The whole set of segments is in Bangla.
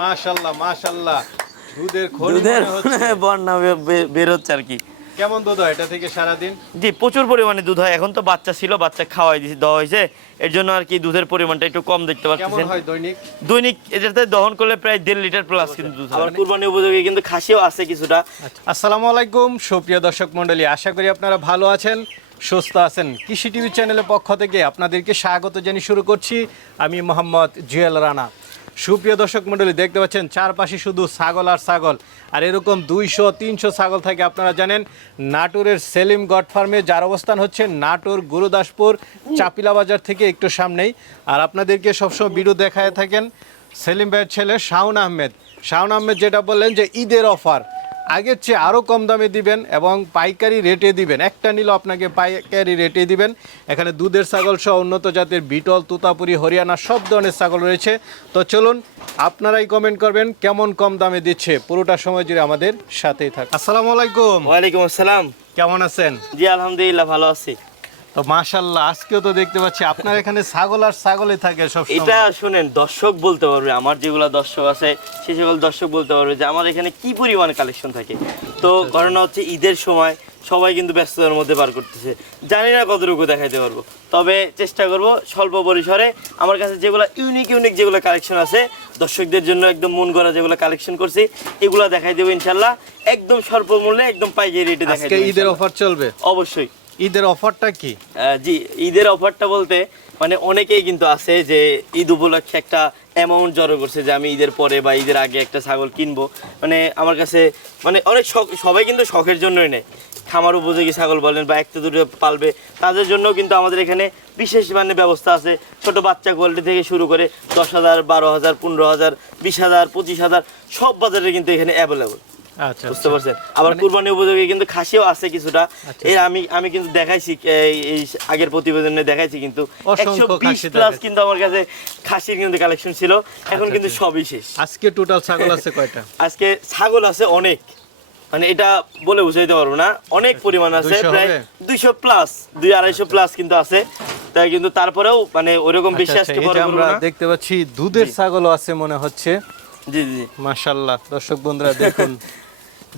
মাশাল্লাহ মাশাল্লাহ দুধের খনি দুধের মনে হচ্ছে। বন্যা বের হচ্ছে আর কি। কেমন দুধ হয় এটা থেকে সারাদিন? জি প্রচুর পরিমাণে দুধ হয়। এখন তো বাচ্চা ছিল বাচ্চা খাওয়াই দিয়েছি দেওয়া হয়েছে। এর জন্য আর কি দুধের পরিমাণটা একটু কম দেখতে পাচ্ছেন। হয় দৈনিক? দৈনিক এটাতে দহন করলে প্রায় দেড় লিটার প্লাস কিন্তু দুধ হয়। কুরবানি উপযোগী কিন্তু খাসিও আছে কিছুটা। আসসালামু আলাইকুম সুপ্রিয় দর্শক মণ্ডলী আশা করি আপনারা ভালো আছেন সুস্থ আছেন। কৃষি টিভি চ্যানেলের পক্ষ থেকে আপনাদেরকে স্বাগত জানিয়ে শুরু করছি। আমি মোহাম্মদ জুয়েল রানা। সুপ্রিয় দর্শক মণ্ডলী, দেখতে পাচ্ছেন, চারপাশে শুধু ছাগল আর ছাগল। আর এরকম দুইশো, তিনশো ছাগল থাকে, আপনারা জানেন, নাটোরের সেলিম গড ফার্মে, যার অবস্থান হচ্ছে নাটোর গুরুদাসপুর, চাপিলা বাজার থেকে একটু সামনেই। আর আপনাদেরকে সবসময় ভিডিও দেখায় থাকেন সেলিম ভাইয়ের ছেলে শাহন আহমেদ। শাহন আহমেদ যেটা বললেন যে ঈদের অফার। আগের চেয়ে আরও কম দামে দিবেন এবং পাইকারি রেটে দিবেন। একটা নিল আপনাকে পাইকারি রেটে দিবেন। এখানে দুধের ছাগল সহ উন্নত জাতের বিটল তুতাপুরি হরিয়ানা সব ধরনের ছাগল রয়েছে। তো চলুন আপনারাই কমেন্ট করবেন কেমন কম দামে দিচ্ছে পুরোটা সময় জুড়ে আমাদের সাথেই থাক আসসালামু আলাইকুম। ওয়ালাইকুম আসসালাম। কেমন আছেন? জি আলহামদুলিল্লাহ ভালো আছি। তো মাশাল্লাহ আজকেও তো দেখতে পাচ্ছি আপনার এখানে ছাগল আর ছাগলই থাকে সব এটা শুনেন দর্শক বলতে পারবে আমার যেগুলো দর্শক আছে সে সকল দর্শক বলতে পারবে যে আমার এখানে কি পরিমাণ কালেকশন থাকে। তো ঘটনা হচ্ছে ঈদের সময় সবাই কিন্তু ব্যস্ততার মধ্যে পার করতেছে। জানি না কতটুকু দেখাইতে পারব। তবে চেষ্টা করব স্বল্প পরিসরে আমার কাছে যেগুলো ইউনিক ইউনিক যেগুলো কালেকশন আছে দর্শকদের জন্য একদম মন করা যেগুলো কালেকশন করছি এগুলো দেখাই দেবো ইনশাল্লাহ একদম স্বল্প মূল্যে একদম পাইকারি রেটে দেখাই ঈদের অফার চলবে? অবশ্যই। ঈদের অফারটা কি? জি, ঈদের অফারটা বলতে মানে অনেকেই কিন্তু আছে যে ঈদ উপলক্ষে একটা অ্যামাউন্ট জড়ো করছে যে আমি ঈদের পরে বা ঈদের আগে একটা ছাগল কিনবো। মানে আমার কাছে মানে অনেক শখ, সবাই কিন্তু শখের জন্যই নেয়। খামার উপযোগী ছাগল বলেন বা একটা দুটো পালবে, তাদের জন্য কিন্তু আমাদের এখানে বিশেষ মানে ব্যবস্থা আছে। ছোট বাচ্চা কোয়ালিটি থেকে শুরু করে দশ হাজার, বারো হাজার, পনেরো হাজার, বিশ হাজার, পঁচিশ হাজার, সব বাজারে কিন্তু এখানে অ্যাভেলেবল বুঝতে পারছেন? আবার কুরবানি উপযোগী কিন্তু খাসিও আছে কিছুটা। আচ্ছা। এর আমি আমি কিন্তু দেখাইছি এই এই আগের প্রতিবেদনে দেখাইছি কিন্তু। একশো বিশ প্লাস কিন্তু আমার কাছে খাসির কিন্তু কালেকশন ছিল। এখন কিন্তু সবই শেষ। আজকে টোটাল ছাগল আছে কয়টা? আজকে ছাগল আছে অনেক। মানে এটা বলে বুঝাইতে পারব না। অনেক পরিমাণ আছে প্রায় দুইশো প্লাস দুই আড়াইশো প্লাস কিন্তু আছে। তাই কিন্তু তারপরেও মানে ওইরকম বেশি আচ্ছা, আজকে এই বড় যে করব আমরা দেখতে পাচ্ছি দুধের ছাগলও আছে মনে হচ্ছে। জি জি জি। মাশাল্লাহ দর্শক বন্ধুরা দেখুন।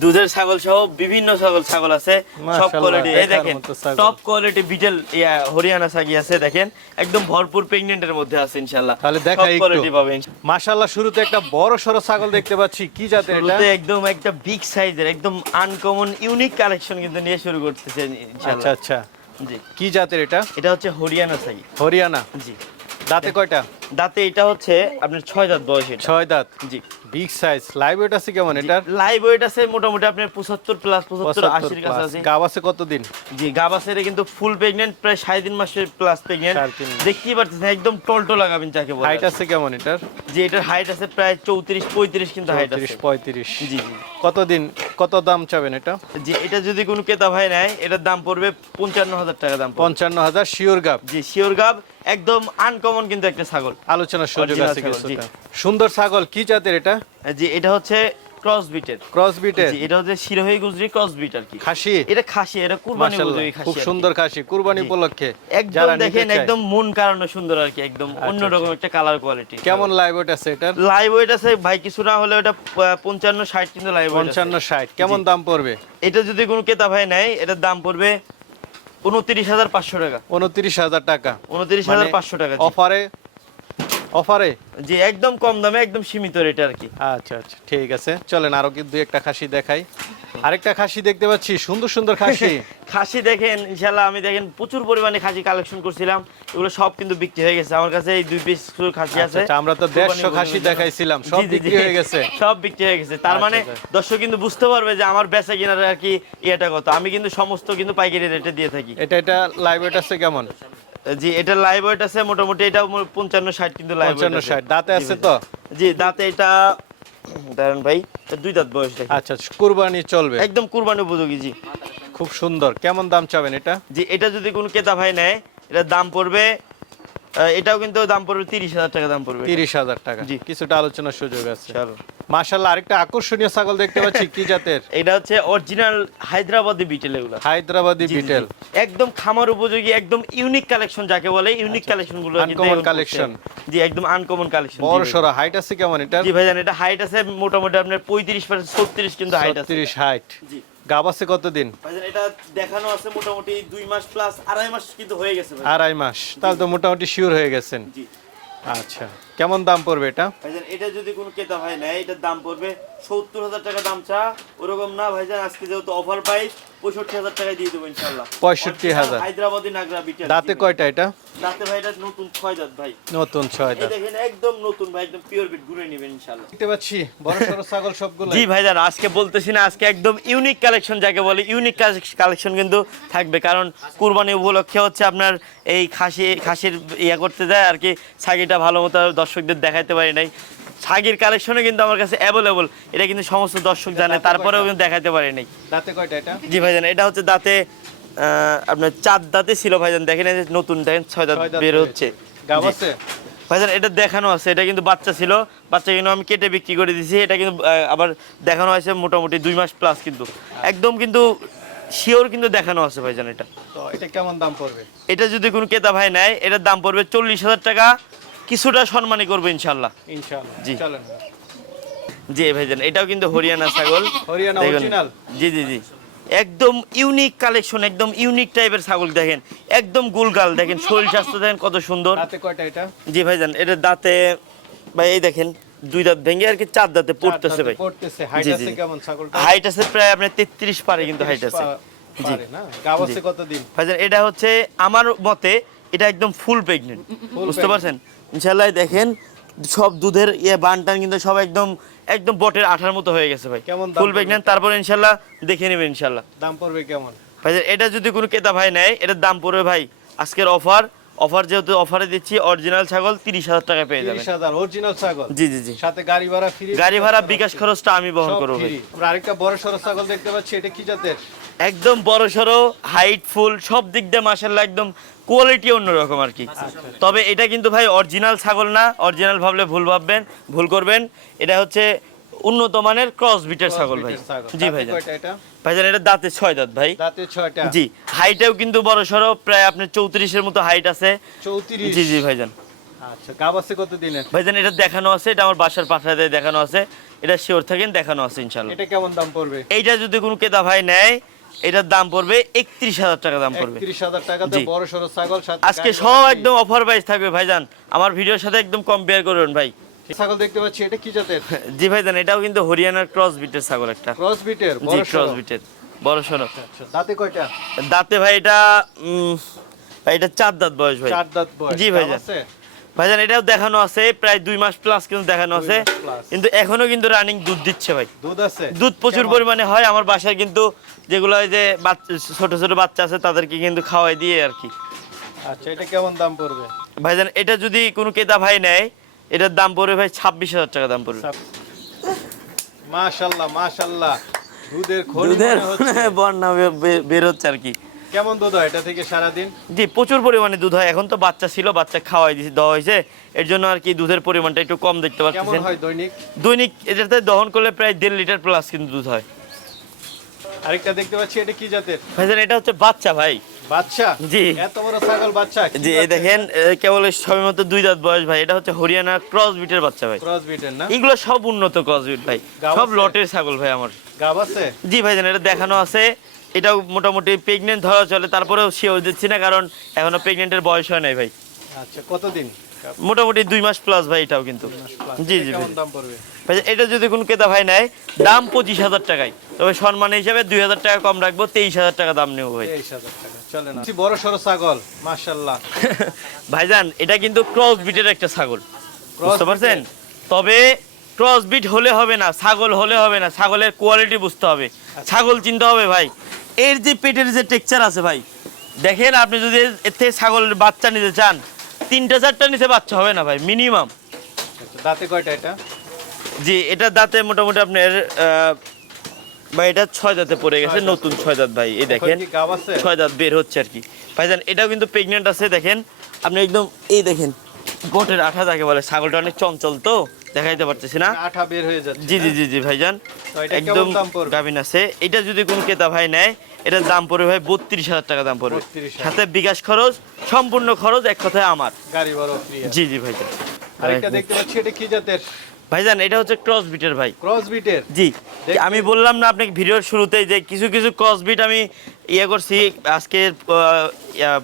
দুধের ছাগল সহ বিভিন্ন ছাগল ছাগল আছে। সব কোয়ালিটি এই দেখেন টপ কোয়ালিটি বিটেল ইয়া হরিয়ানা সাগি আছে দেখেন। একদম ভরপুর প্রেগনেন্টের মধ্যে আছে ইনশাআল্লাহ। তাহলে দেখাই একটু। কোয়ালিটি পাবেন মাশাল্লাহ শুরুতে একটা বড় সড়ো ছাগল দেখতে পাচ্ছি। কি জাতের এটা? শুরুতে একদম একটা বিগ সাইজের একদম আনকমন ইউনিক কালেকশন কিন্তু নিয়ে শুরু করতেছে আচ্ছা ইনশাআল্লাহ। আচ্ছা জি। কি জাতের এটা? এটা হচ্ছে হরিয়ানা সাগি হরিয়ানা। জি। দাঁতে কয়টা? দাঁতে এটা হচ্ছে আপনার ছয় দাঁত বয়স ছয় দাঁত? জি। বিগ সাইজ লাইভ ওয়েট আছে কেমন এটার? লাইভ ওয়েট আছে মোটামুটি আপনার পঁচাত্তর প্লাস পঁচাত্তর আশির কাছে আছে। গাব আছে কতদিন? জি কিন্তু ফুল প্রেগনেন্ট প্রায় সাড়ে তিন মাসের প্লাস প্রেগনেন্ট। দেখতেই একদম টলটো লাগাবেন যাকে বলে। হাইট আছে কেমন এটার? যে এটার হাইট আছে প্রায় চৌত্রিশ পঁয়ত্রিশ কিন্তু হাইট আছে। পঁয়ত্রিশ। জি জি। কতদিন কত দাম চাবেন এটা? যে এটা যদি কোনো ক্রেতা ভাই নেয় এটার দাম পড়বে পঞ্চান্ন হাজার টাকা দাম পঞ্চান্ন হাজার শিওর গাব। জি শিওর গাব একদম আনকমন কিন্তু একটা ছাগল। আলোচনার সুযোগ আছে কিছুটা। সুন্দর ছাগল কি জাতের এটা? জি এটা হচ্ছে ক্রস বিটের। ক্রস বিটের? এটা হচ্ছে শিরোহী গুজরি ক্রস বিট আর কি। খাসি? এটা খাসি এটা কুরবানি উপযোগী খাসি খুব সুন্দর খাসি কুরবানি উপলক্ষে। একদম দেখেন আচ্ছা, একদম মন কারণে সুন্দর আর কি একদম অন্যরকম একটা কালার কোয়ালিটি কেমন লাইভ ওয়েট আছে এটার? লাইভ ওয়েট আছে ভাই কিছু না হলে ওটা পঞ্চান্ন ষাট কিন্তু লাইভ ওয়েট পঞ্চান্ন ষাট। কেমন দাম পড়বে? এটা যদি কোনো ক্রেতা ভাই নেয় এটার দাম পড়বে উনত্রিশ হাজার পাঁচশো টাকা। উনত্রিশ হাজার টাকা। উনত্রিশ মানে হাজার পাঁচশো টাকা। অফারে অফারে? জি একদম কম দামে একদম সীমিত রেট আর কি। আচ্ছা আচ্ছা ঠিক আছে। চলেন আরও কি দুই একটা খাসি দেখাই। আরেকটা খাসি দেখতে পাচ্ছি সুন্দর সুন্দর খাসি। খাসি দেখেন ইনশাল্লাহ আমি দেখেন প্রচুর পরিমাণে খাসি কালেকশন করছিলাম। এগুলো সব কিন্তু বিক্রি হয়ে গেছে। আমার কাছে এই দুই পিস খাসি আচ্ছা, আছে। আচ্ছা, আমরা তো কোরবানি দেড়শো খাসি উপযোগী। দেখাইছিলাম সব বিক্রি হয়ে গেছে। সব বিক্রি হয়ে গেছে। তার আচ্ছা, মানে। দর্শক কিন্তু বুঝতে পারবে যে আমার বেচা কেনার আর কি ইয়েটা কত। আমি কিন্তু সমস্ত কিন্তু পাইকারি রেটে দিয়ে থাকি। এটা এটা লাইভ ওয়েট আছে কেমন? জি এটা লাইভ ওয়েট আছে মোটামুটি এটা পঞ্চান্ন ষাট কিন্তু লাইভ পঞ্চান্ন ষাট। দাঁতে আছে তো? জি দাঁতে এটা দারুণ ভাই দুই দাঁত বয়স দেখি আচ্ছা কুরবানি চলবে। একদম কুরবানি উপযোগী জি। খুব সুন্দর। কেমন দাম চাবেন এটা? জি এটা যদি কোনো ক্রেতা ভাই নেয় এটা দাম পড়বে এটাও কিন্তু দাম পড়বে তিরিশ হাজার টাকা দাম পড়বে তিরিশ হাজার টাকা। জি। কিছুটা আলোচনার সুযোগ আছে। মাশাল্লাহ আরেকটা আকর্ষণীয় ছাগল দেখতে পাচ্ছি কি জাতের? এটা হচ্ছে অরিজিনাল হায়দ্রাবাদি বিটেল এগুলো। হায়দ্রাবাদি। বিটেল একদম খামার উপযোগী একদম ইউনিক কালেকশন যাকে বলে ইউনিক কালেকশনগুলো Uncommon এখন করছে। collection। জি একদম আনকমন কালেকশন বড় সড়ো হাইট আছে কেমন এটা জি ভাইজান এটা হাইট আছে মোটামুটি আপনার পঁয়ত্রিশ পার্সেন্ট ছত্রিশ কিন্তু হাইট আছে। হাইট জি। গাব আছে কতদিন? এটা দেখানো আছে মোটামুটি দুই মাস প্লাস আড়াই মাস কিন্তু হয়ে গেছে আড়াই মাস। তাহলে তো মোটামুটি শিওর হয়ে গেছেন। আচ্ছা। কেমন দাম পড়বে এটা? এটা যদি কোনো ক্রেতা ভাই নেয় এটার দাম পড়বে সত্তর হাজার টাকা দাম চা ওরকম না ভাইজান আজকে যেহেতু অফার প্রাইস পঁয়ষট্টি হাজার টাকায় দিয়ে দেবো ইনশাল্লাহ 65,000 হায়দ্রাবাদি নাগরা বিটেল দাঁতে কয়টা এটা? দাঁতে ভাই এটা নতুন ছয় দাঁত ভাই। নতুন ছয় দাঁত। দেখেন একদম নতুন ভাই একদম পিওর বিট ঘুরে নেবেন ইনশাল্লাহ দেখতে পাচ্ছি বড় সড়ো ছাগল সবগুলো জি ভাইজান আজকে বলতেছি না আজকে একদম ইউনিক কালেকশন যাকে বলে ইউনিক কালেকশন কিন্তু থাকবে। কারণ কুরবানি উপলক্ষে হচ্ছে আপনার এই খাসি খাসির ইয়া করতে যায় আর কি ছাগিটা ভালো মতো দর্শকদের দেখাইতে পারি নাই। ছাগির কালেকশনে কিন্তু আমার কাছে অ্যাভেলেবল এটা কিন্তু সমস্ত দর্শক জানে তারপরেও কিন্তু দেখাইতে পারি নাই। দাঁতে কয়টা এটা? জি ভাইজান এটা হচ্ছে দাঁতে আপনার চার দাঁতে ছিল ভাইজান দেখেন নতুন দেখেন ছয় দাঁত বের হচ্ছে। গাব আছে? ভাইজান এটা দেখানো আছে এটা কিন্তু বাচ্চা ছিল বাচ্চা কিন্তু আমি কেটে বিক্রি করে দিয়েছি এটা কিন্তু আবার দেখানো আছে মোটামুটি দুই মাস প্লাস কিন্তু। একদম কিন্তু শিওর কিন্তু দেখানো আছে ভাইজান এটা। তো এটা কেমন দাম পড়বে? এটা যদি কোনো ক্রেতা ভাই নেয় এটার দাম পড়বে চল্লিশ হাজার টাকা কিছুটা সম্মানী করবে ইনশাল্লাহ জি। চলেন জি ভাইজান এটাও কিন্তু হরিয়ানা ছাগল। হরিয়ানা। জি জি জি। একদম ইউনিক কালেকশন একদম ইউনিক টাইপের ছাগল দেখেন। একদম গুলগাল দেখেন শরীর স্বাস্থ্য দেখেন কত সুন্দর। দাঁতে কয়টা এটা? জি ভাইজান এটা দাঁতে ভাই এই দেখেন দুই দাঁত ভেঙে আর কি চার দাঁতে পড়তেছে ভাই। পড়তেছে। হাইট জি, আছে জি। কেমন ছাগলটা? হাইট আছে প্রায় আপনার তেত্রিশ পারে কিন্তু হাইট আছে। জি। পারে না? গাব আছে জি। কতদিন? ভাইজান এটা হচ্ছে আমার মতে এটা একদম ফুল প্রেগনেন্ট বুঝতে পারছেন? ইনশাল্লাহ দেখেন সব দুধের ইয়ে বান টান কিন্তু সব একদম একদম বটের আঠার মতো হয়ে গেছে ভাই। কেমন ফুল পড়বে? প্রেগনেন্ট তারপর ইনশাল্লাহ দেখে নেবেন ইনশাল্লাহ। দাম পড়বে কেমন? ভাইজান এটা যদি কোনো ক্রেতা ভাই নেয় এটার দাম পড়বে ভাই আজকের অফার অফার যেহেতু অফারে দিচ্ছি অরিজিনাল ছাগল তিরিশ হাজার টাকা পেয়ে যাবেন। অরিজিনাল ছাগল? জি জি জি। সাথে গাড়ি ভাড়া ফ্রি গাড়ি ভাড়া বিকাশ খরচটা আমি বহন করব আমরা আরেকটা বড় সড়ো ছাগল দেখতে পাচ্ছি এটা কি জাতের? একদম বড় সড়ো হাইট ফুল সব দিক দিয়ে মাসাল্লাহ একদম কোয়ালিটি অন্যরকম আর কি। তবে এটা কিন্তু ভাই অরিজিনাল ছাগল না অরিজিনাল ভাবলে ভুল ভাববেন ভুল করবেন। এটা হচ্ছে উন্নত মানের ক্রস বিটের ছাগল ভাই। জি ভাই ভাইজান। এটা? দাঁতে ছয় দাঁত ভাই। জি হাইটেও কিন্তু বড় সড়ো প্রায় আপনার চৌত্রিশের মতো হাইট আছে। জি জি ভাইজান। আচ্ছা গাব আছে কত দিনের? ভাইজান এটা দেখানো আছে এটা আমার বাসার দেখানো আছে। এটা শিওর থাকেন দেখানো আছে ইনশাল্লাহ এটা কেমন দাম পড়বে? এইটা যদি কোনো ক্রেতা ভাই নেয় এটার দাম পড়বে একত্রিশ হাজার টাকা দাম পড়বে। একত্রিশ হাজার টাকাতে জি। বড় সড়ো ছাগল আজকে সব একদম অফার প্রাইস থাকবে ভাইজান। আমার ভিডিওর সাথে একদম কম্পেয়ার করবেন ভাই। ছাগল দেখতে পাচ্ছি এটা কি জাতের? জি ভাইজান এটাও কিন্তু হরিয়ানার ক্রস বিটের ছাগল একটা। ক্রস বিটের জি ক্রস বিটের বড় সড়ো। আচ্ছা দাঁতে কয়টা? দাঁতে ভাই এটা উম, ভাই এটা চার দাঁত বয়স ভাই। চার দাঁত বয়স। জি ভাইজান। ভাইজান এটাও দেখানো আছে প্রায় দুই মাস প্লাস কিন্তু দেখানো আছে। কিন্তু এখনও কিন্তু রানিং দুধ দিচ্ছে ভাই। দুধ আছে? দুধ প্রচুর পরিমাণে হয় আমার বাসায় কিন্তু যেগুলো যে বাচ্চা ছোট ছোট বাচ্চা আছে তাদেরকে কিন্তু খাওয়াই দিয়ে আর কি। আচ্ছা এটা কেমন দাম পড়বে? ভাইজান এটা যদি কোনো ক্রেতা ভাই নেয় এটার দাম পড়বে ভাই ছাব্বিশ হাজার টাকা দাম পড়বে। মাশাল্লাহ মাশাল্লাহ। দুধের দুধের হচ্ছে। বন্যা বে- বে- বের হচ্ছে আর কি। কেমন দুধ হয়? এটা থেকে সারাদিন? জি প্রচুর পরিমাণে দুধ হয়। এখন তো বাচ্চা ছিল বাচ্চা খাওয়াই দিয়েছি দেওয়া হয়েছে। এর জন্য আর কি দুধের পরিমাণটা একটু কম দেখতে কেমন হয় দৈনিক? দৈনিক এটাতে দহন করলে প্রায় দেড় লিটার প্লাস কিন্তু দুধ হয়। আরেকটা দেখতে পাচ্ছি এটা কি জাতের? ভাইজান এটা হচ্ছে বাচ্চা ভাই। বাচ্চা? জি। এত বড় ছাগল বাচ্চা? জি এই দেখেন কেবল দুই দাঁত বয়স ভাই। এটা হচ্ছে হরিয়ানা ক্রস বিটের বাচ্চা ভাই। ক্রস বিটের না? এগুলো সব উন্নত ক্রস বিট ভাই। সব লটের ছাগল ভাই আমার। গাব আছে? জি ভাইজান এটা দেখানো আছে। এটাও মোটামুটি প্রেগনেন্ট ধরা চলে তারপরেও শিওর দিচ্ছি না কারণ এখনও প্রেগনেন্টের বয়স হয় নাই ভাই। আচ্ছা কতদিন? মোটামুটি দুই মাস প্লাস ভাই এটাও কিন্তু। জি জি ভাই দাম পড়বে? ভাই এটা যদি কোনো ক্রেতা ভাই নেয় দাম পঁচিশ হাজার টাকায়। তবে সম্মান হিসাবে দুই হাজার টাকা কম রাখব তেইশ হাজার টাকা দাম নেব ভাই। চলে না। বড় সড়ো ছাগল মাশাল্লাহ ভাইজান এটা কিন্তু ক্রস বিটের একটা ছাগল। বুঝতে পারছেন? তবে ক্রস বিট হলে হবে না ছাগল হলে হবে না ছাগলের কোয়ালিটি বুঝতে হবে। ছাগল চিনতে হবে ভাই। এর যে পেটের যে টেক্সচার আছে ভাই দেখেন আপনি যদি এর থেকে ছাগলের বাচ্চা নিতে চান তিনটা চারটা নিচে বাচ্চা হবে না ভাই মিনিমাম আচ্ছা, দাঁতে কয়টা এটা? জি এটা দাঁতে মোটামুটি আপনার ভাই এটা ছয় দাঁতে পড়ে গেছে নতুন ছয় দাঁত ভাই এই দেখেন ছয় দাঁত বের হচ্ছে আর কি। ভাই ভাইজান এটাও কিন্তু প্রেগনেন্ট আছে দেখেন আপনি একদম এই দেখেন গোটের আঠা যাকে বলে ছাগলটা অনেক চঞ্চল তো? দেখাইতে পারতেছি না। আঠা বের হয়ে যাচ্ছে জি জি জি জি ভাইজান। একদম? গাভিন আছে এটা যদি কোনো ক্রেতা ভাই নেয় এটার দাম পড়বে ভাই বত্রিশ হাজার টাকা দাম পড়বে। সাথে বিকাশ খরচ সম্পূর্ণ খরচ এক কথায় আমার। গাড়ি বড় ফ্রি জি জি ভাইজান। আরেকটা দেখতে পাচ্ছি এটা কি জাতের? ভাইজান এটা হচ্ছে ক্রস বিটের ভাই। ক্রস বিটের? জি। আমি বললাম না আপনাকে ভিডিওর শুরুতেই যে কিছু কিছু ক্রস বিট আমি ইয়ে করছি আজকে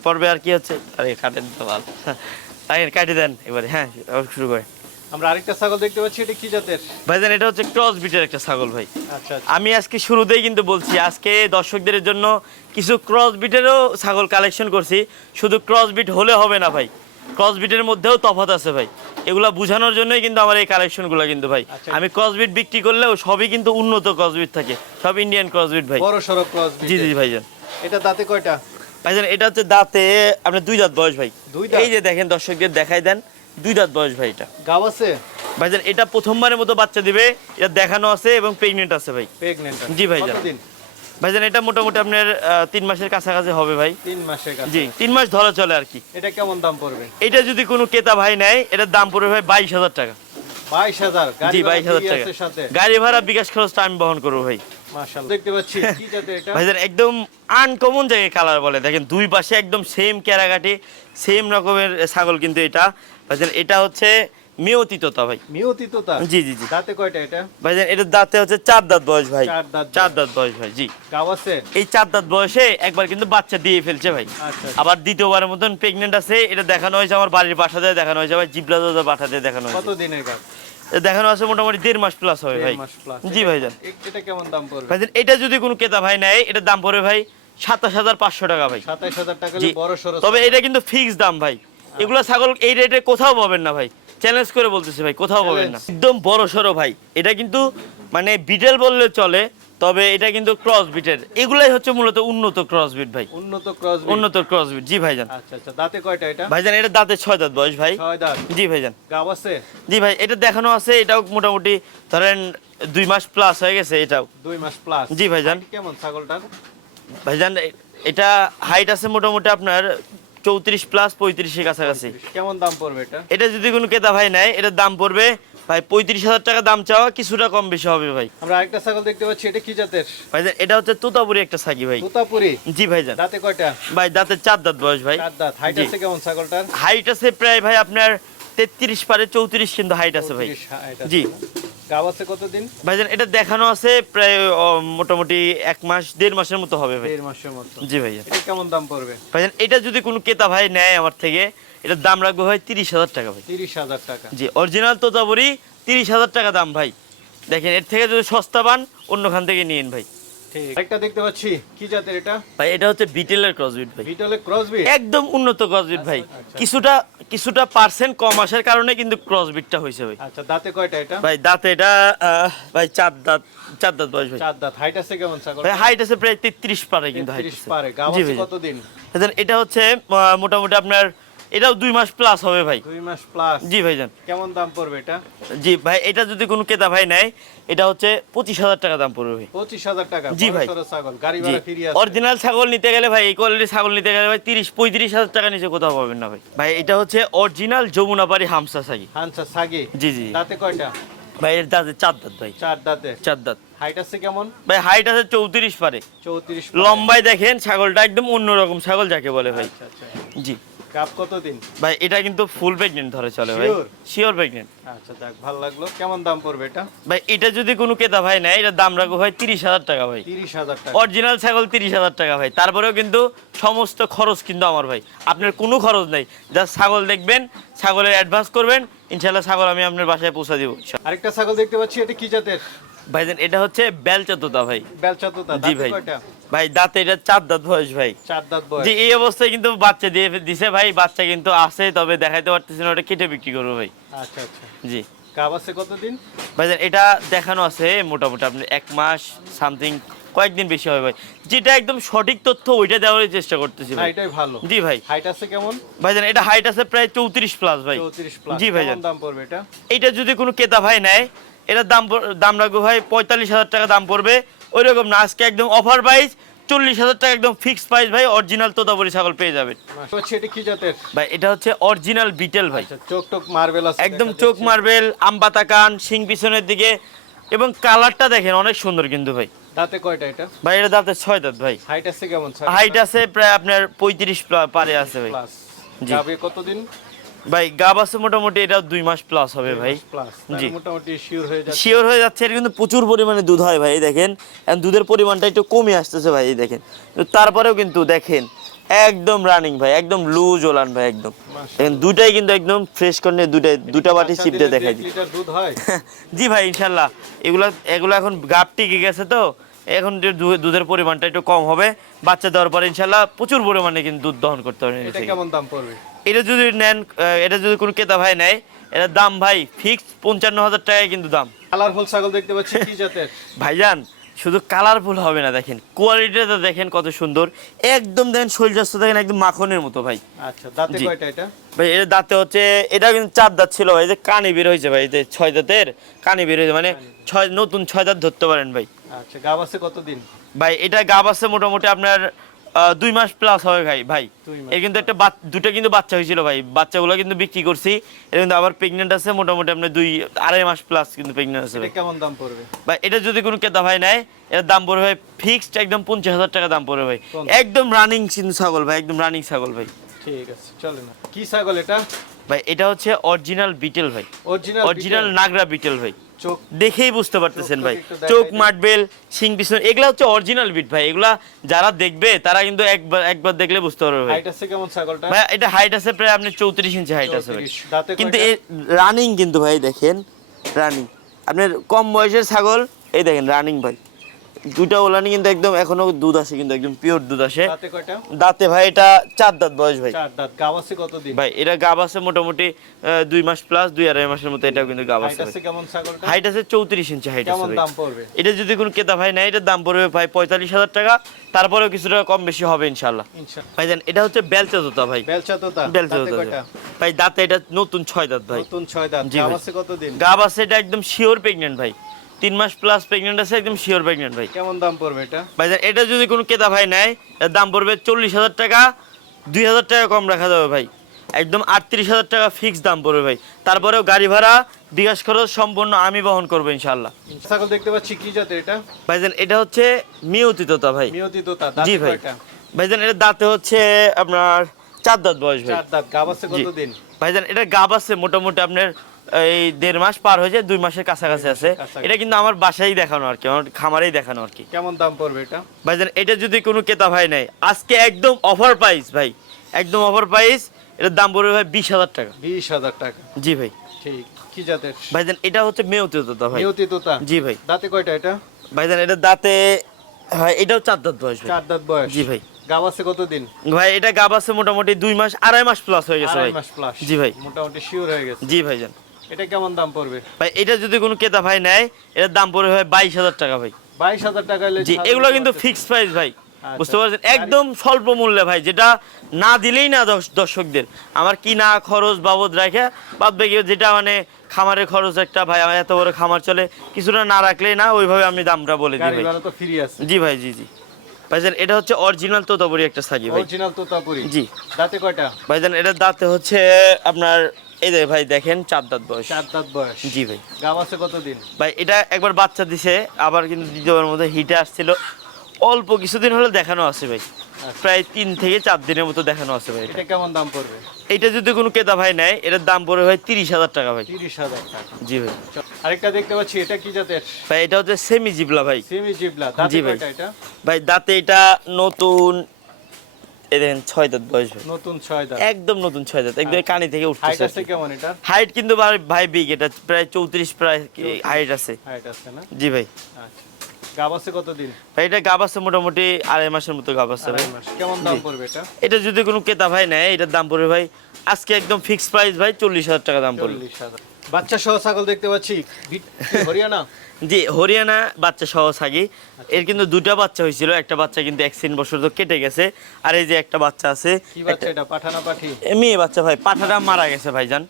পর্বে আর কি হচ্ছে? আরে কাটেন তো ভালো কাটি দেন এবারে হ্যাঁ শুরু করে আমরা আরেকটা ছাগল দেখতে পাচ্ছি এটা কি জাতের? ভাইজান এটা হচ্ছে ক্রস বিটের একটা ছাগল ভাই। আচ্ছা আচ্ছা। আমি আজকে শুরুতেই কিন্তু বলছি আজকে দর্শকদের জন্য কিছু ক্রস বিটেরও ছাগল কালেকশন করছি। শুধু ক্রস বিট হলে হবে না ভাই। ক্রস বিটের মধ্যেও তফাৎ আছে ভাই। এগুলা বোঝানোর জন্যই কিন্তু আমার এই কালেকশনগুলো কিন্তু ভাই। আচ্ছা। আমি ক্রস বিট বিক্রি করলেও সবই কিন্তু উন্নত ক্রস বিট থাকে। সব ইন্ডিয়ান ক্রস বিট ভাই। বড় সড়ক ক্রস জি জি ভাইজান। এটা দাঁতে কয়টা? ভাইজান এটা হচ্ছে দাঁতে আপনার দুই দাঁত বয়স ভাই। এই যে দেখেন দর্শকদের দেখাই দেন। দুই দাঁত বয়স ভাই এটা। গাও আছে? ভাইজান এটা প্রথমবারের মতো বাচ্চা দিবে এটা দেখানো আছে এবং প্রেগনেন্ট আছে ভাই। প্রেগনেন্ট জি ভাইজান। কতদিন? ভাইজান এটা মোটামুটি আপনার তিন মাসের কাছাকাছি হবে ভাই। তিন মাসের কাছে জি তিন মাস ধরা চলে আর কি। এটা কেমন দাম পড়বে? এটা যদি কোনো ক্রেতা ভাই নেয় এটার দাম পড়বে ভাই বাইশ হাজার টাকা। বাইশ হাজার। জি বাইশ হাজার টাকা। গাড়ি ভাড়া বিকাশ খরচটা আমি বহন করব ভাই। মাশাআল্লাহ। দেখতে পাচ্ছি কি জাতের এটা? ভাইজান একদম আনকমন জায়গায় কালার বলে। দেখেন দুই পাশে একদম সেম ক্যারাকাটি সেম রকমের ছাগল কিন্তু এটা। ভাইজান এটা হচ্ছে মেয়তি তোতা ভাই। মিয়তি তোতা? জি জি জি। দাঁতে কয়টা এটা? ভাইজান এটার দাঁতে হচ্ছে চার দাঁত বয়স ভাই। চার দাঁত চার দাঁত বয়স ভাই জি। গাও আছে? এই চার দাঁত বয়সে একবার কিন্তু বাচ্চা দিয়ে ফেলছে ভাই। আচ্ছা আবার দ্বিতীয়বারের মতন প্রেগনেন্ট আছে এটা দেখানো হয়েছে আমার বাড়ির বাসা দিয়ে দেখানো হয়েছে ভাই জিবলা দাদা বাসা দিয়ে দেখানো কত হয়েছে। দিনের গাছ? এটা দেখানো আছে মোটামুটি দেড় মাস প্লাস হবে ভাই। জি ভাই যান এটা কেমন দাম পড়বে? ভাই এটা যদি কোনো কেতা ভাই নেয় এটার দাম পড়বে ভাই সাতাশ হাজার পাঁচশো টাকা ভাই। সাতাশ হাজার টাকা বড় সড়ো তবে এটা কিন্তু ফিক্স দাম ভাই। এগুলো ছাগল এই রেটে কোথাও পাবেন না ভাই। চ্যালেঞ্জ করে বলতেছি ভাই কোথাও পাবেন না। একদম বড় সড়ো ভাই। এটা কিন্তু মানে বিটেল বললে চলে তবে এটা কিন্তু ক্রস বিটের এগুলাই হচ্ছে মূলত উন্নত ক্রস বিট ভাই। উন্নত ক্রস উন্নত ক্রস বিট জি ভাইজান। আচ্ছা আচ্ছা। দাঁতে কয়টা এটা? ভাইজান এটা দাঁতে ছয় দাঁত বয়স ভাই। ছয় দাঁত। জি ভাইজান। গাও আছে? জি ভাই এটা দেখানো আছে এটাও মোটামুটি ধরেন দুই মাস প্লাস হয়ে গেছে এটাও। দুই মাস প্লাস জি ভাইজান। কেমন ছাগলটার? ভাইজান এটা হাইট আছে মোটামুটি আপনার চৌত্রিশ প্লাস পঁয়ত্রিশের কাছাকাছি। কেমন দাম পড়বে এটা? এটা যদি কোনো কেতা ভাই নেয় এটার দাম পড়বে ভাই পঁয়ত্রিশ হাজার টাকা দাম চাওয়া কিছুটা কম বেশি হবে ভাই। আমরা আরেকটা ছাগল দেখতে পাচ্ছি এটা কি জাতের? ভাইজান এটা হচ্ছে তোতাপুরি একটা সাকি ভাই। তোতাপুরি? জি ভাইজান দাঁতে কয়টা? ভাই দাঁতের চার দাঁত বয়স ভাই। চার দাঁত। হাইট আছে কেমন ছাগলটার? হাইট আছে প্রায় ভাই আপনার তেত্রিশ পারে চৌত্রিশ কিন্তু হাইট আছে ভাই। 34 height আছে। জি। না? আছে কতদিন? ভাইজান এটা দেখানো আছে প্রায় মোটামুটি এক মাস দেড় মাসের মতো হবে ভাই। দেড় মাসের মতো। জি ভাইজান কেমন দাম পড়বে? ভাইজান এটা যদি কোনো ক্রেতা ভাই নেয় আমার থেকে এটার দাম রাখব ভাই তিরিশ হাজার টাকা ভাই। তিরিশ হাজার টাকা। জি অরিজিনাল তোতাপুরি তিরিশ হাজার টাকা দাম ভাই। দেখেন এর থেকে যদি সস্তা পান অন্যখান থেকে নিন ভাই। একটা দেখতে পাচ্ছি কি জাতের এটা? ভাই এটা হচ্ছে বিটেলের ক্রসবিট ভাই। বিটলে ক্রসবি একদম উন্নত ক্রসবিট ভাই। আচ্ছা। কিছুটা কিছুটা পার্সেন্ট কম আসার কারণে কিন্তু ক্রসবিটটা হয়েছে ভাই। আচ্ছা দাঁতে কয়টা এটা? ভাই দাঁত এটা ভাই চার দাঁত চার দাঁত বয়স ভাই। চার দাঁত। হাইট আছে কেমন ছাগল? ভাই হাইট আছে প্রায় পারে কিন্তু হাইট 33 পারে। গাও আছে কতদিন? এটা হচ্ছে মোটামুটি আপনার এটাও দুই মাস প্লাস হবে ভাই। দুই মাস প্লাস জি ভাইজান। কেমন দাম পড়বে এটা? জি ভাই এটা যদি কোনো ক্রেতা ভাই নেয় এটা হচ্ছে পঁচিশ হাজার টাকা দাম পড়বে ভাই। পঁচিশ হাজার টাকা জি ভাই। ছাগল গাড়ি ভাড়া ফ্রি আছে অরিজিনাল ছাগল নিতে গেলে ভাই এই কোয়ালিটির ছাগল নিতে গেলে ভাই তিরিশ পঁয়ত্রিশ হাজার টাকা নিচে কোথাও পাবেন না ভাই। ভাই এটা হচ্ছে অরিজিনাল যমুনাপাড়ি হামসা সাগি। হানসা সাগি? জি জি। দাঁতে কয়টা? ভাই এর দাঁতে চার দাঁত ভাই। চার দাঁতে? চার দাঁত। হাইট আছে কেমন? ভাই হাইট আছে চৌত্রিশ পারে। চৌত্রিশ লম্বায় দেখেন ছাগলটা একদম অন্যরকম ছাগল যাকে বলে ভাই। আচ্ছা আচ্ছা। জি। কাপ কতদিন? ভাই এটা কিন্তু ফুল প্রেগনেন্ট ধরে চলে ভাই। শিওর প্রেগনেন্ট আচ্ছা যাক ভালো লাগল। কেমন দাম পড়বে এটা? ভাই এটা যদি কোনো ক্রেতা ভাই নেয় এটা দাম রাখব ভাই তিরিশ হাজার টাকা ভাই। তিরিশ হাজার টাকা। অরিজিনাল ছাগল তিরিশ হাজার টাকা ভাই। তারপরেও কিন্তু সমস্ত খরচ কিন্তু আমার ভাই। আপনার কোনো খরচ নেই। জাস্ট ছাগল দেখবেন ছাগলের অ্যাডভান্স করবেন। ইনশাল্লাহ ছাগল আমি আপনার বাসায় পৌঁছে দিব। আরেকটা ছাগল দেখতে পাচ্ছি এটা কি জাতের? ভাইজান এটা হচ্ছে বেলচা তোতা ভাই। বেলচা তোতা জি ভাই। ভাই দাঁতে এটা চার দাঁত বয়স ভাই। চার দাঁত বয়স। জি এই অবস্থায় কিন্তু বাচ্চা দিয়ে দিছে ভাই বাচ্চা কিন্তু আছে তবে দেখাইতে পারতেছি না ওটা কেটে বিক্রি করব ভাই। আচ্ছা আচ্ছা। জি। কাপ আছে কতদিন? ভাইজান এটা দেখানো আছে মোটামুটি আপনি এক মাস সামথিং কয়েকদিন বেশি হবে ভাই। যেটা একদম সঠিক তথ্য ওইটা দেওয়ার চেষ্টা করতেছি ভাই। এটাই ভালো। জি ভাই। হাইট আছে কেমন? ভাইজান এটা হাইট আছে প্রায় চৌত্রিশ প্লাস ভাই। চৌত্রিশ প্লাস জি ভাইজান। দাম পড়বে এটা? এটা যদি কোনো ক্রেতা ভাই নেয় এটার দাম দাম রাখব ভাই পঁয়তাল্লিশ হাজার টাকা দাম পড়বে। ওই রকম না আজকে একদম অফার প্রাইস চল্লিশ হাজার টাকা একদম ফিক্সড প্রাইস ভাই অরিজিনাল তোতাপুরি ছাগল পেয়ে যাবেন। এটা কি জাতের? ভাই এটা হচ্ছে অরিজিনাল বিটেল ভাই। আচ্ছা চোখ টোক মার্বেল একদম চোখ মার্বেল আমবাতা কান শিং পিছনের দিকে। এবং কালারটা দেখেন অনেক সুন্দর কিন্তু ভাই। দাঁতে কয়টা এটা? ভাই এটা দাঁতে ছয় দাঁত ভাই। হাইট আছে কেমন হাইট আছে প্রায় আপনার পঁয়ত্রিশ পারে আছে ভাই। জি। কতদিন? ভাই গাব আছে মোটামুটি এটা দুই মাস প্লাস হবে ভাই। জি। মোটামুটি শিওর হয়ে যাচ্ছে। শিওর হয়ে যাচ্ছে এর কিন্তু প্রচুর পরিমাণে দুধ হয় ভাই এই দেখেন। দুধের পরিমাণটা একটু কমে আসতেছে ভাই এই দেখেন। তারপরেও কিন্তু দেখেন একদম রানিং ভাই একদম লুজ ওলান ভাই একদম। দুটাই কিন্তু একদম ফ্রেশ করে দুটাই দুটা বাটি চিপটে দিলে দেখাই দিই। হয়? জি ভাই ইনশাল্লাহ এগুলো এগুলো এখন গাপ টিকে গেছে তো এখন দু- দুধের পরিমাণটা একটু কম হবে। বাচ্চা দেওয়ার পরে ইনশাল্লাহ প্রচুর পরিমাণে কিন্তু দুধ দহন করতে এটা কেমন দাম পড়বে? এটা যদি নেন এটা যদি কোনো ক্রেতা ভাই নেয় এটার দাম ভাই ফিক্স পঞ্চান্ন হাজার টাকায় কিন্তু দাম। কালারফুল ছাগল দেখতে পাচ্ছি কি জাতের? ভাইজান শুধু কালারফুল হবে না দেখেন কোয়ালিটিটা দেখেন কত সুন্দর। একদম দেখেন শরীর স্বাস্থ্য দেখেন একদম মাখনের মতো ভাই। আচ্ছা দাঁতে কয়টা এটা? ভাই এর দাঁতে হচ্ছে এটা কিন্তু চার দাঁত ছিল ভাই এই যে কানে বের হয়েছে ভাই এই যে ছয় দাঁতের কানে বের হয়েছে মানে ছয় নতুন ছয় দাঁত ধরতে পারেন ভাই। আচ্ছা গাব আছে কতদিন? ভাই এটা গাব আছে মোটামুটি আপনার দুই মাস প্লাস হবে ভাই ভাই। এর কিন্তু একটা দুটো কিন্তু বাচ্চা হয়েছিল ভাই। বাচ্চাগুলো কিন্তু বিক্রি করছি। এর কিন্তু আবার প্রেগনেন্ট আছে মোটামুটি আপনার দুই আড়াই মাস প্লাস কিন্তু প্রেগনেন্ট আছে এটা কেমন দাম পড়বে? ভাই এটা যদি কোনো ক্রেতা ভাই নেয় এর দাম পড়বে ভাই ফিক্সড একদম পঞ্চাশ হাজার টাকা দাম পড়বে ভাই। একদম রানিং কিন্তু ছাগল ভাই একদম রানিং ছাগল ভাই। ঠিক আছে চলে না। কি ছাগল এটা? ভাই এটা হচ্ছে অরিজিনাল বিটেল ভাই। অরিজিনাল অরিজিনাল নাগরা বিটেল ভাই। দেখেই বুঝতে পারতেছেন ভাই। চোখ। মাটবেল সিং পিছন এগুলা হচ্ছে অরিজিনাল বিট ভাই। এগুলা যারা দেখবে তারা কিন্তু একবার একবার দেখলে বুঝতে পারবে ভাই। হাইট আছে কেমন ছাগলটা? ভাই এটা হাইট আছে প্রায় আপনি চৌত্রিশ ইঞ্চি হাইট আছে কিন্তু? রানিং কিন্তু ভাই দেখেন রানিং আপনার কম বয়সের ছাগল এই দেখেন রানিং ভাই। দুটা ওলানি কিন্তু একদম এখনও দুধ আসে কিন্তু একদম পিওর দুধ আসে। দাঁতে কয়টা? দাঁতে ভাই এটা চার দাঁত বয়স ভাই। চার দাঁত। গাব আছে কতদিন? ভাই এটা গাব আছে মোটামুটি দুই মাস প্লাস দুই আড়াই মাসের মতো এটাও কিন্তু গাব আছে আছে হাইট আছে চৌত্রিশ ইঞ্চি হাইট আছে দাম পড়বে? এটা যদি কোনো ক্রেতা ভাই নেয় এটার দাম পড়বে ভাই পঁয়তাল্লিশ হাজার টাকা। তারপরেও কিছু টাকা কম বেশি হবে ইনশাল্লাহ ইনশাআল্লাহ। ভাই জান এটা হচ্ছে বেলচা তোতা ভাই। বেলচা বেলচা দাঁতে তোতা কয়টা? ভাই দাঁতে এটা নতুন ছয় দাঁত ভাই। নতুন ছয় দাঁত। গাব। আছে কতদিন? গাব আছে এটা একদম শিওর প্রেগনেন্ট ভাই। তিন মাস প্লাস প্রেগনেন্ট আছে একদম শিওর প্রেগনেন্ট ভাই। কেমন দাম পড়বে এটা? ভাই জান এটা যদি কোনো ক্রেতা ভাই নেয় এর দাম পড়বে চল্লিশ হাজার টাকা দুই হাজার টাকা কম রাখা যাবে ভাই। একদম আটত্রিশ হাজার টাকা ফিক্স দাম পড়বে ভাই। তারপরেও গাড়ি ভাড়া বিকাশ খরচ সম্পূর্ণ আমি বহন করব ইনশাল্লাহ ছাগল দেখতে পাচ্ছি কি জাতের এটা? ভাইজান এটা হচ্ছে মিয়তি তোতা ভাই। মিয়তি তো জি ভাই। কয়টা? ভাইজান এটা দাঁতে হচ্ছে আপনার চার দাঁত বয়স ভাই। চার দাঁত গাব আছে। কতদিন? ভাইজান এটা গাব আছে মোটামুটি আপনার এই দেড় মাস পার হয়ে যায় দুই মাসের কাছাকাছি আছে। এটা কিন্তু আমার বাসায় দেখানো আর কি আমার খামারেই দেখানো আর কি। কেমন দাম পড়বে এটা? ভাইজান এটা যদি কোনো ক্রেতা ভাই নেয় আজকে একদম অফার প্রাইস ভাই। একদম অফার প্রাইস এটার দাম পড়বে ভাই বিশ হাজার টাকা। বিশ হাজার টাকা। জি ভাই। ঠিক কি জাতের? ভাইজান এটা হচ্ছে মেয়তি তোতা ভাই। মিয়তি তো তা জি ভাই। দাঁতে কয়টা এটা? ভাইজান এটা দাঁতে হয় এটাও চার দাঁত বয়স ভাই। চার দাঁত বয়স। জি ভাই। গাব আছে কতদিন? ভাই এটা গাব আছে মোটামুটি দুই মাস আড়াই মাস প্লাস হয়ে গেছে ভাই। মাস প্লাস জি ভাই। মোটামুটি শিওর হয়ে গেছে। জি ভাইজান। এটা কেমন দাম পড়বে? ভাই এটা যদি কোনো ক্রেতা ভাই নেয় এটার দাম পড়বে ভাই বাইশ হাজার টাকা ভাই। বাইশ হাজার টাকা জি এগুলো কিন্তু ফিক্সড প্রাইস ভাই আচ্ছা। বুঝতে পারছেন? একদম স্বল্প মূল্যে ভাই যেটা না দিলেই না দর্শকদের। আমার কিনা খরচ বাবদ রাখে বাদ বাকি যেটা মানে খামারের খরচ একটা ভাই আমার এত বড় খামার চলে কিছুটা না রাখলেই না ওইভাবে আমি দামটা বলে দিই ভাই। জি ভাই জি জি। ভাইজান এটা হচ্ছে অরিজিনাল তোতাপুরি একটা সাগি ভাই। অরিজিনাল তোতাপুরি। জি। দাঁতে কয়টা? ভাইজান এটার দাঁতে হচ্ছে আপনার এই যে ভাই দেখেন চার দাঁত বয়স। চার দাঁত বয়স। জি ভাই। গাব আছে কতদিন? ভাই এটা একবার বাচ্চা দিছে আবার কিন্তু দ্বিতীয়বার মধ্যে হিটে আসছিল। অল্প কিছুদিন হলে দেখানো আছে ভাই। প্রায় তিন থেকে চার দিনের মতো দেখানো আছে ভাই এটা। এটা কেমন দাম পড়বে? এটা যদি কোনো ক্রেতা ভাই নেয় এটার দাম পড়বে ভাই তিরিশ হাজার টাকা ভাই। তিরিশ হাজার টাকা। জি ভাই। আরেকটা দেখতে পাচ্ছি এটা কি জাতের? ভাই এটা হচ্ছে সেমি জিবলা ভাই সেমি জিবলা দাঁতে কয়টা এটা? ভাই দাঁতে এটা নতুন ছয় দাঁত বয়স নতুন ছয় দাঁত। একদম নতুন ছয় দাঁত একদম কানি থেকে হাইট আছে কেমন এটা হাইট কিন্তু ভাই বিগ এটা প্রায় চৌত্রিশ প্রায় হাইট আছে। হাইট আছে না? জি ভাই। আচ্ছা। গাব আছে কতদিন? ভাই এটা গাব আছে মোটামুটি আড়াই মাসের মতো গাব আছে ভাই। কেমন দাম পড়বে এটা? এটা যদি কোনো ক্রেতা ভাই নেয় এটার দাম পড়বে ভাই আজকে একদম ফিক্সড প্রাইস ভাই চল্লিশ হাজার টাকা দাম পড়বে। চল্লিশ হাজার। বাচ্চা সহ ছাগল দেখতে পাচ্ছি। হরিয়ানা? জি হরিয়ানা বাচ্চা সহ সাগি এর কিন্তু দুটা বাচ্চা হয়েছিল। একটা বাচ্চা কিন্তু অ্যাক্সিডেন্ট বছর তো কেটে গেছে। আর এই যে একটা বাচ্চা আছে কি বাচ্চা এটা? পাঠানা পাঠি? মেয়ে বাচ্চা ভাই। পাঠাটা মারা গেছে ভাইজান।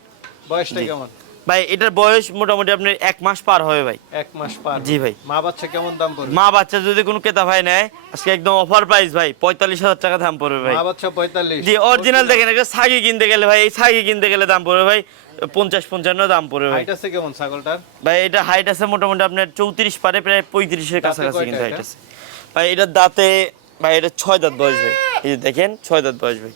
বয়সটা কেমন? ভাই এটার বয়স মোটামুটি আপনার এক মাস পার হবে ভাই। এক মাস পার। জি ভাই। মা বাচ্চা কেমন দাম পড়বে? মা বাচ্চা যদি কোনো ক্রেতা ভাই নেয় আজকে একদম অফার প্রাইস ভাই। পঁয়তাল্লিশ হাজার টাকা দাম পড়বে ভাই। মা বাচ্চা পঁয়তাল্লিশ। জি অরিজিনাল দেখেন একটা ছাগি কিনতে গেলে ভাই এই ছাগি কিনতে গেলে দাম পড়বে ভাই। পঞ্চাশ পঞ্চান্ন দাম পরে ভাই। আছে কেমন ছাগলটার? ভাই এটা হাইট আছে মোটামুটি আপনার চৌত্রিশ পারে প্রায় পঁয়ত্রিশের কাছাকাছি কিন্তু হাইট আছে। ভাই এটা দাঁতে ভাই এটা ছয় দাঁত বয়স ভাই। এই যে দেখেন ছয় দাঁত বয়স ভাই।